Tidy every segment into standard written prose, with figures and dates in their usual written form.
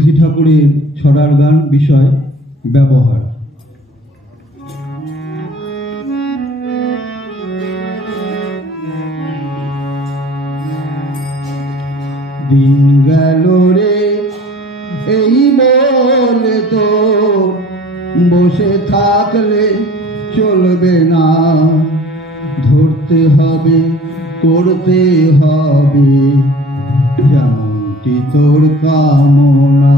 শ্রী ঠাকুরের ছড়ার গান বিষয় ব্যবহার। দিন গেল রে এই বলে তো বসে থাকলে চলবে না, ধরতে হবে করতে হবে যেমনটি তোর কামনা।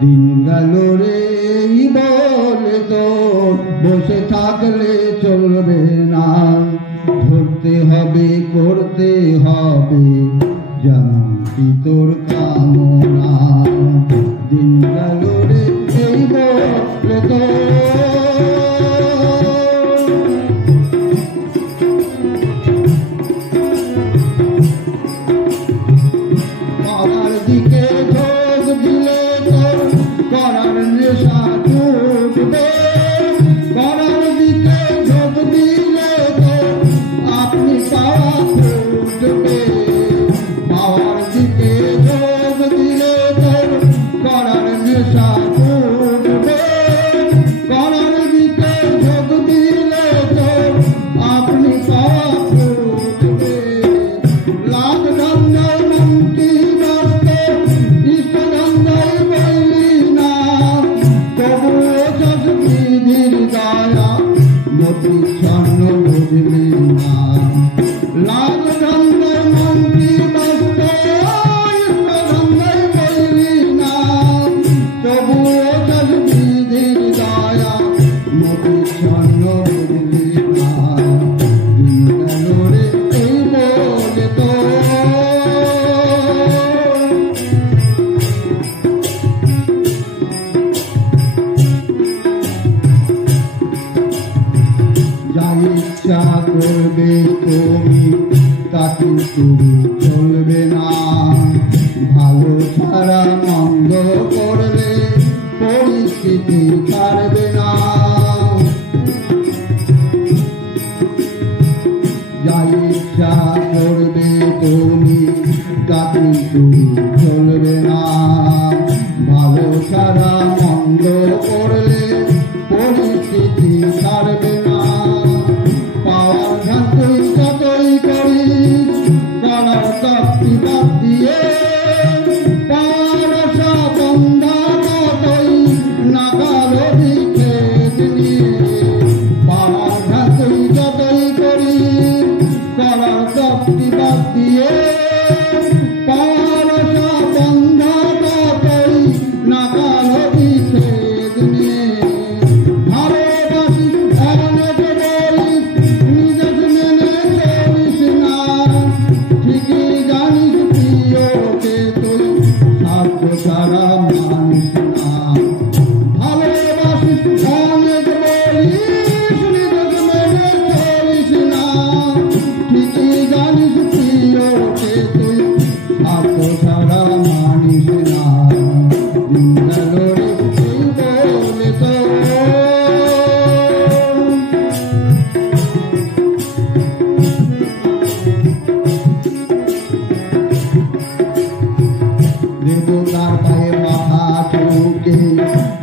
দিন গেল রে এই বলে তো বসে থাকলে চলবে না, ধরতে হবে করতে হবে যেমনটি তোর কামনা। দিন গেল রে এই বলে তো করার দিকে ঢোক দিলে তোর করার নেশা ছুটবে, করার দিকে ঢোক দিলে তোর আপনি পাওয়া ছুটবে। পাওয়ার দিকে ঢোক দিলে তোর করার নেশা ছুটবে, করার দিকে ঢোক দিলে তোর আপনি পাওয়া ছুটবে। লাখ ধন্যায় মন্ত্রী দত্ত ইষ্ট ধন্যায় বললি না, তবুও যশ বিধির দয়া মতি ছন্ন বুঝলি না। লাখ ধন্যায় মন্ত্রী দত্ত ইষ্ট ধন্যায় বললি না, তবুও যশ বিধির দয়া মতি ছন্ন বুঝলি না। দিন গেল রে এই বলে তো যা ইচ্ছা করবে তুমি তা কিন্তু চলবে না, ভালো ছাড়া মন্দ করলে পরিস্থিতি ছাড়বে না। যা ইচ্ছা করবে তুমি তা কিন্তু চলবে না, ভালো ছাড়া মন্দ করলে পরিস্থিতি ছাড়বে না। পাওয়ার ধান তুই যতই করিস করার শক্তি বাদ দিয়ে, পাওয়ার আশা বন্ধা ততই নাগাল দিকে নিয়ে। পাওয়ার ধান তুই যতই করিস করার শক্তি বাদ দিয়ে, পাওয়ার আশা বন্ধা ততই নাগাল দিকে নিয়ে। ভালোবাসিস অনেক বলিস নিজের মেনে চলিস না, ঠিকই জানিস প্রিয়কে তুই স্বার্থ ছাড়া মানিস না। ভালোবাসিস অনেক বলিস নিজের মেনে চলিস না, ঠিকই জানিস প্রিয়কে তুই স্বার্থ ছাড়া মানিস না। দিন গেল রে এই বলে তো দেবতার পায়ে মাথা ঠুকে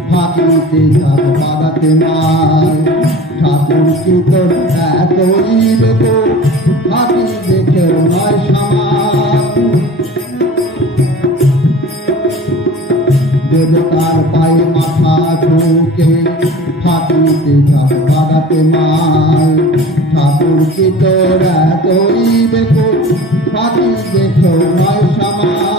ফাঁকিতে চাপ বাগাতে নাই। ঠাকুর কি তোর এতই দেবো ফাঁকি দেখেও নয় সামাল। দেবতার পায়ে মাথা ঠুকে ফাঁকিতে চাপ বাগাতে নাই। ঠাকুর কি তোর এতই দেবো ফাঁকি দেখেও নয় সামাল।